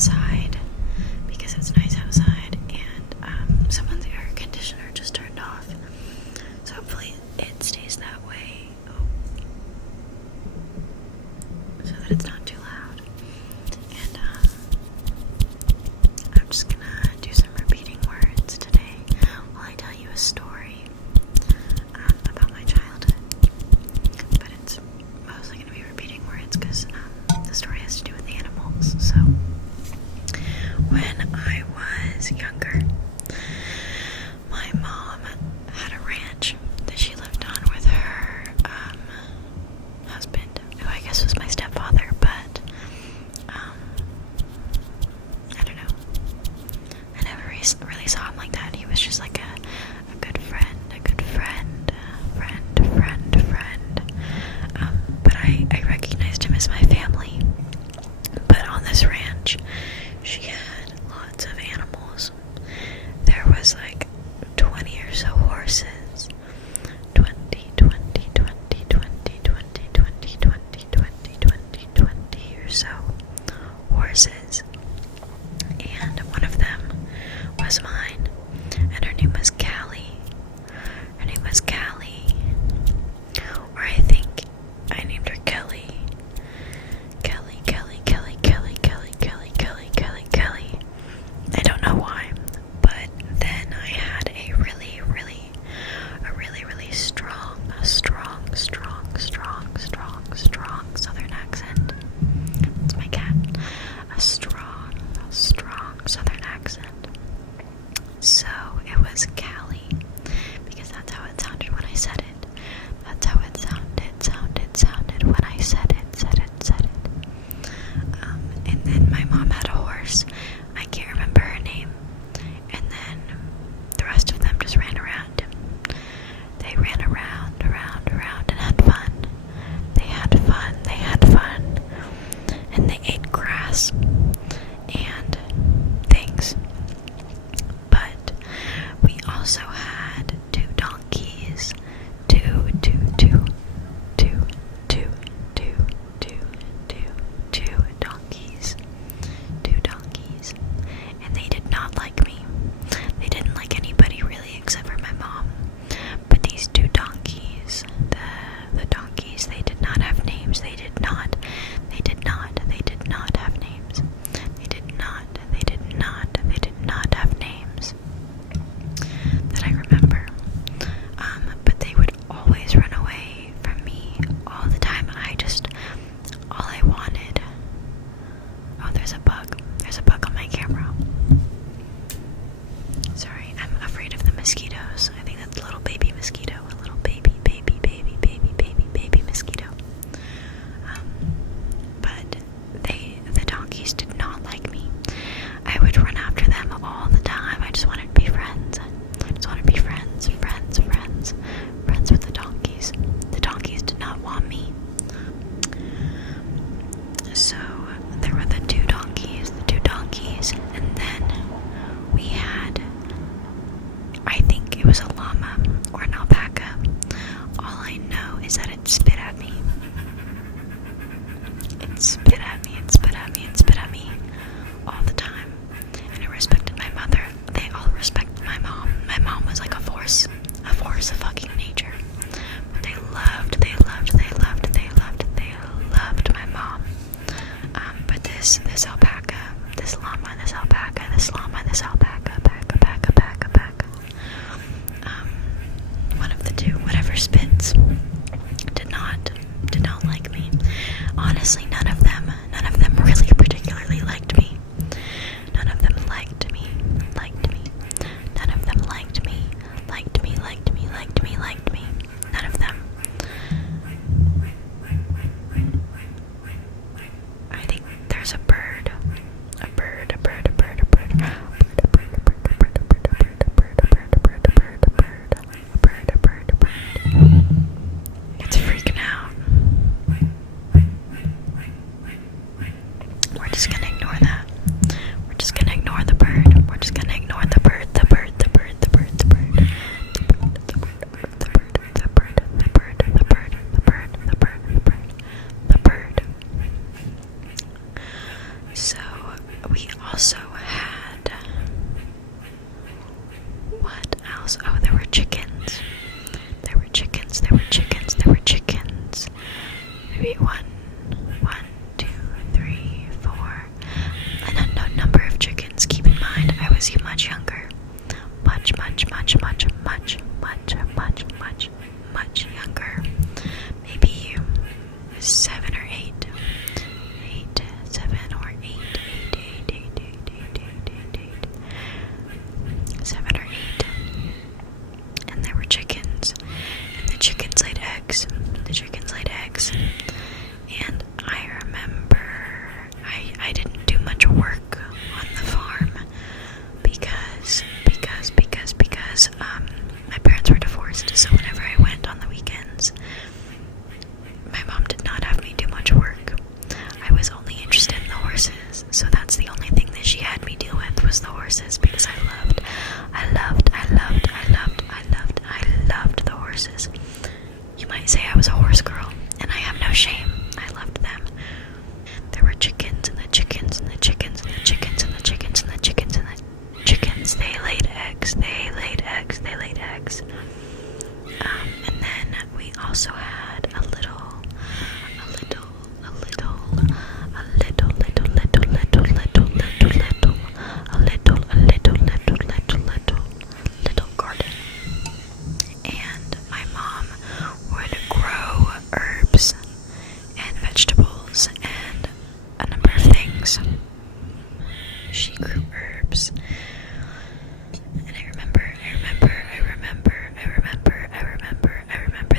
outside because it's nice outside, and someone's air conditioner just turned off. So hopefully it stays that way, so that it's not too loud. And I'm just gonna do some repeating words today while I tell you a story about my childhood. But it's mostly gonna be repeating words because the story has to do with animals. So when I was younger, my mom had a ranch that she lived on with her husband, who I guess was my stepfather, but I don't know. I never really saw him like that. He was just like a good friend, but I recognized him as my family. But on this ranch, she had lots of animals. There was like 20 or so horses. 20 or so horses. And one of them was mine. And her name was Callie. Or I think I named her Kelly. Kelly. I don't know why, but then I had a really strong Southern accent. It's my cat. A strong Southern accent. So it was Callie, because that's how it sounded when I said it. That's how it sounded when I said it. And then my mom had a horse. I can't remember her name. And then the rest of them just ran around. They ran around and had fun. They had fun. And they ate grass and things. But we also had two donkeys. Two donkeys. And they did not like me. They didn't like anybody really except for my mom. But these two donkeys, the donkeys, they did not have names. They did not have names. They did not have names that I remember. But they would always run away from me all the time. All I wanted. Oh, there's a bug. There's a bug on my camera. Sorry, I'm afraid of the mosquitoes. I think that's a little baby mosquito. A little baby mosquito. But the donkeys did not like me. I would run after them all the time. I just wanted to be friends. Friends with the donkeys. The donkeys did not want me. So there were the two donkeys, and then we had, I think it was a llama or an alpaca. All I know is that it spit at me. It spit at me all the time. And it respected my mother. They all respected my mom. My mom was like a force of fucking nature. But they loved my mom. But this alpaca, this llama, one of the two, whatever spits, did not like me. Honestly, none of them really particularly liked me. None of them liked me. None of them liked me. None of them. I think there's a bird herbs. She grew herbs. And I remember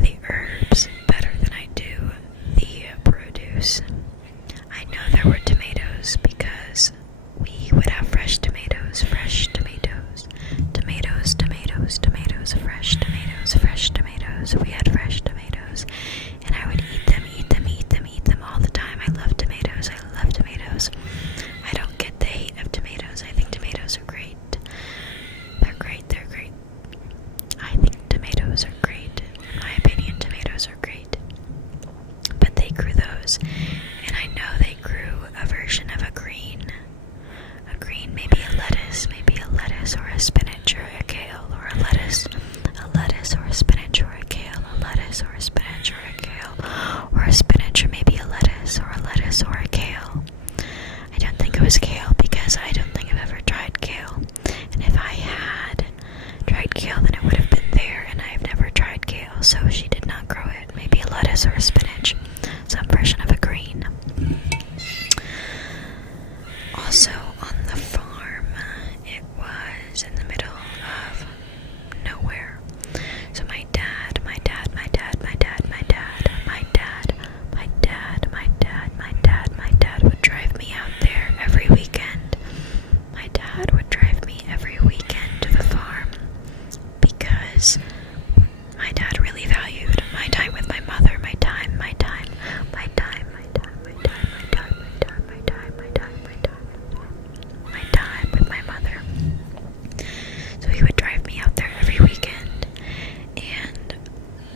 the herbs better than I do the produce. I know there were tomatoes because we would have fresh tomatoes, fresh tomatoes, we had fresh tomatoes, and I would eat them all the time. I love tomatoes. I don't get the hate of tomatoes. I think tomatoes are great. They're great. I think tomatoes are great. In my opinion, tomatoes are great. But they grew those, and I know they grew a version of a green, maybe a lettuce or a spinach or a kale, or a lettuce or a spinach or a kale, a lettuce or a spinach or a kale, or a spinach or maybe a lettuce or a kale. I don't think it was kale because I don't think I've ever tried kale. And if I had tried kale, then it would have been there, and I've never tried kale, so she did not grow it. Maybe a lettuce or a spinach, some version of a green. Also, on the farm, it was in the middle of nowhere. So my dad would drive me out there every weekend. My dad would drive me every weekend to the farm because my dad really valued my time with my mother, my time with my mother. So he would drive me out there every weekend, and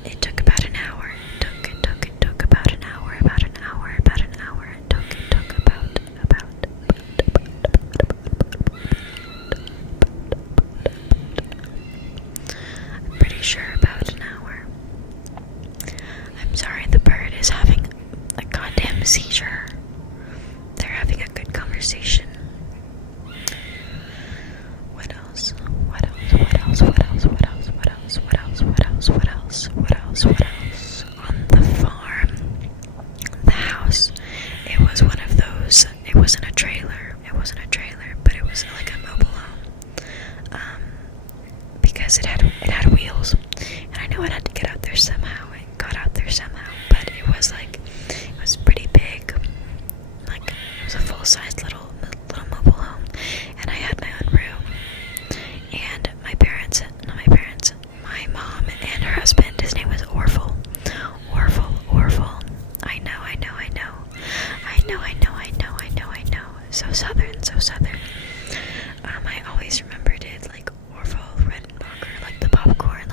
it took about an hour. It took about an hour. I'm pretty sure about an hour. I'm sorry, the bird is having a goddamn seizure. They're having a good conversation. What else? On the farm, the house, it was one of those, it wasn't a trailer, but it was like a mobile home, because it had wheels, and I knew I had to get out there somehow. I got out there somehow, but it was pretty big, like it was a full-size little mobile home, and I had my own room, and my mom and her husband, his name was Orville. So southern. I always remembered it like Orville Redenbacher, like the popcorn.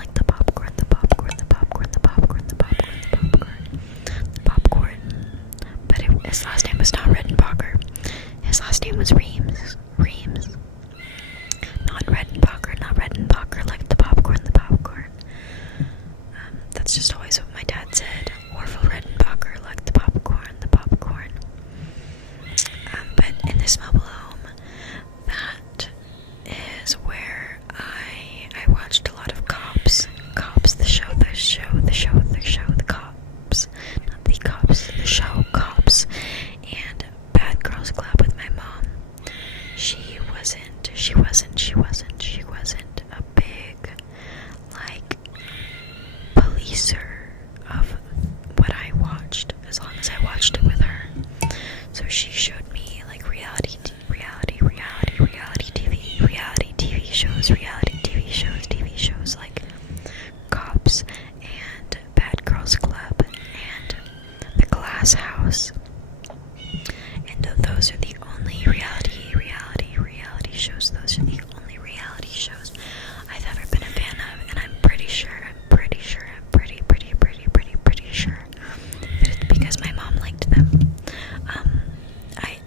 But his last name was not Redenbacher. His last name was Reams. Not Redenbacher, like the popcorn. That's just always what my dad said. Orville Redenbacher, like the popcorn. But in this mobile home, that is where I watched a lot of Cops, the show, the Cops, not the Cops, the show Cops, and Bad Girls Club with my mom. She wasn't a big, like, policer of what I watched, as long as I watched it with her. So she showed me like reality TV shows like Cops and Bad Girls Club and The Glass House. And those are the only reality shows. Those are the only reality shows I've ever been a fan of, and I'm pretty sure that it's because my mom liked them. I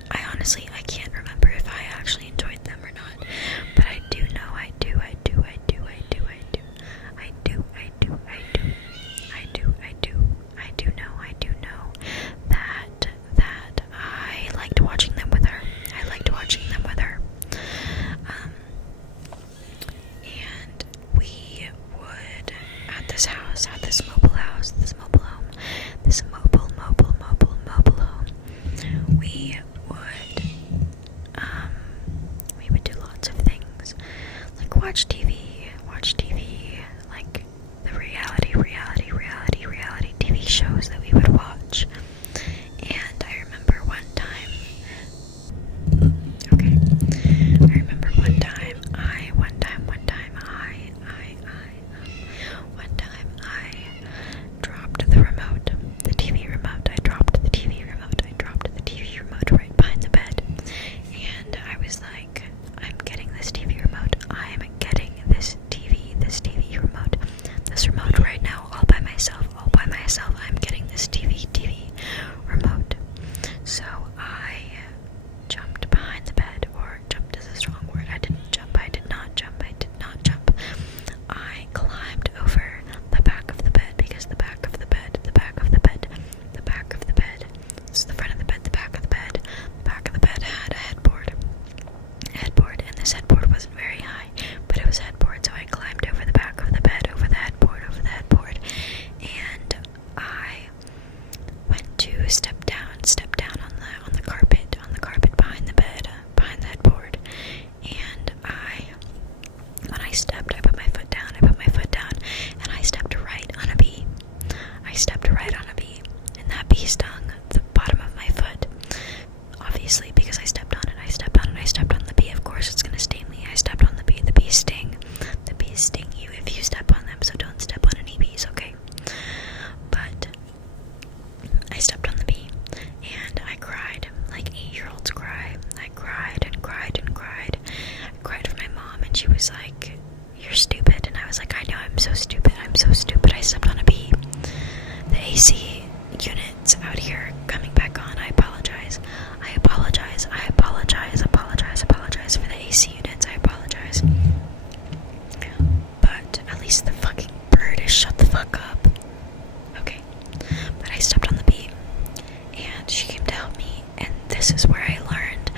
this is where I learned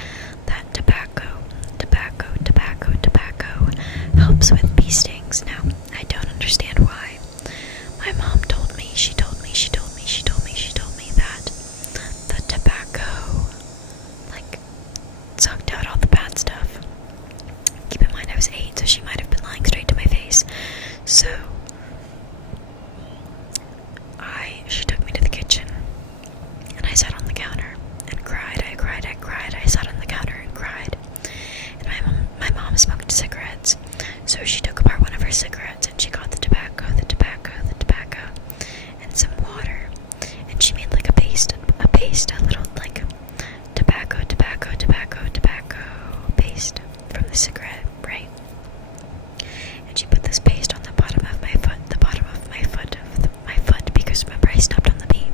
that tobacco helps with bee stings. Now, I don't understand why. My mom told me that the tobacco, like, sucked out all the bad stuff. Keep in mind I was 8, so she might have been lying straight to my face. So, she took me to the kitchen, and I sat on the counter and cried. I cried. I sat on the counter and cried. And my mom smoked cigarettes, so she took apart one of her cigarettes and she got the tobacco, and some water, and she made like a paste, a little like tobacco paste from the cigarette, right? And she put this paste on the bottom of my foot, because remember I stepped on the bee.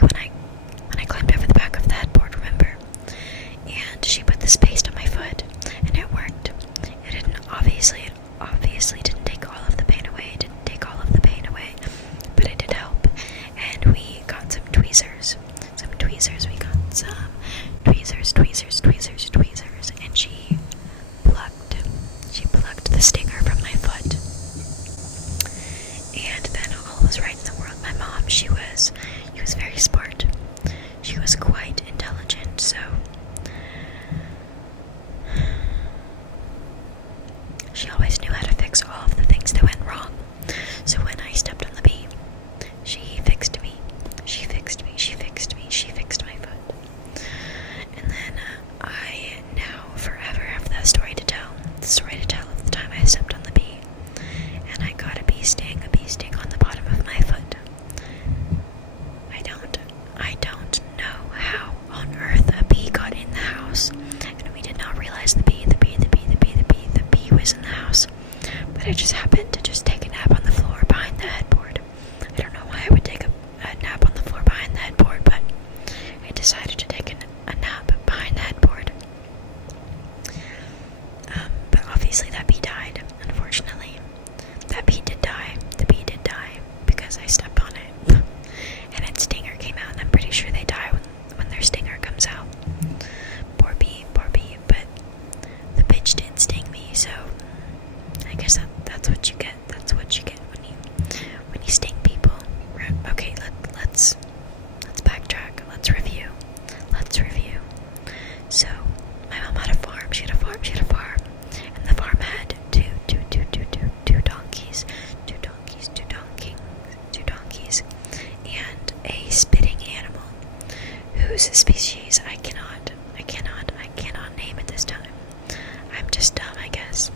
When I climbed over the back of the headboard, remember? And she put this paste on my foot, and it worked. It obviously didn't take all of the pain away. But it did help. And we got some tweezers. We got some tweezers, and she plucked the stinger from my foot. And then all was right in the world. My mom, she was very smart. She was quite intelligent, so she always knew how to fix all of the things that went wrong. So when I stepped on the bee, she fixed me. She fixed my foot. And then I now forever have that story to tell. The story to tell of the time I stepped on the bee, and I got a bee sting on the bottom of my foot. I don't know how on earth a bee got in the house, and we did not realize the bee was in the house. But I just happened to just take a nap on the floor behind the headboard. I don't know why I would take a nap on the floor behind the headboard, but I decided to take a nap behind the headboard. But obviously that bee died, unfortunately. That bee did die. The bee did die because I stepped on it. And its stinger came out, and I'm pretty sure they die when their stinger comes out. Poor bee, but the bitch did sting me, so I guess that's what you get. That's what you get when you sting people. Okay, let's backtrack. Let's review. So my mom had a farm. She had a farm, and the farm had two donkeys, and a spitting animal whose species I cannot name at this time. I'm just dumb, I guess.